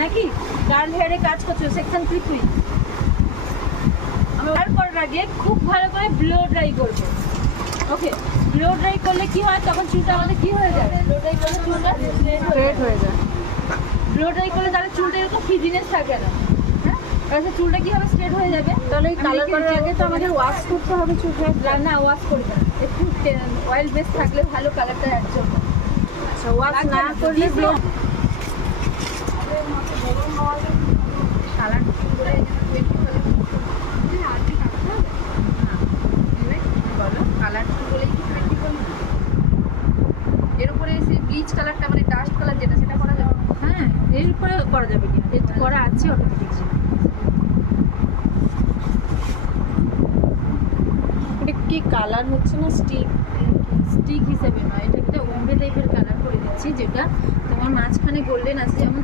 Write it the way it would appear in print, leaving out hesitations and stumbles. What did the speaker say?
নাকি গার্ল হেয়ারে কাজ করছো সেকশন 3 আমি আর করার আগে খুব ভালো করে ব্লো ড্রাই করবো। ওকে, ব্লো ড্রাই করলে কি হয় তখন চুলটা আমাদের কি হয়ে যায়, ব্লো ড্রাই করলে চুলটা স্ট্রেট হয়ে যায়। ব্লো ড্রাই করলে তাহলে চুলটা এরকম ফ্রিজিনেস থাকে না। হ্যাঁ, তাহলে চুলটা কি হবে, স্ট্রেট হয়ে যাবে। তাহলে এই কালার করার আগে তো আমাদের ওয়াশ করতে হবে চুলটা। না ওয়াশ করবে না, একটু অয়েল বেস থাকলে ভালো কালারটা অ্যাডজস্ট হবে। আচ্ছা, ওয়াশ না করলে ব্লো কালার করে বলো কালার বলেই কি প্র্যাকটিক্যাল না? এর উপরে সেই ব্লিচ কালারটা মানে ডাস্ট কালার যেটা সেটা করা যাবে। হ্যাঁ, এর উপরে করা যাবে কি এর করা আছে অটোমেটিক। এটা কি কালার হচ্ছে না স্টিক হিসেবে নয়, এটা একটা ওম্বে টাইপের কালার করে দিচ্ছি, যেটা তোমার মাঝখানে গোল্ডেন আছে যেমন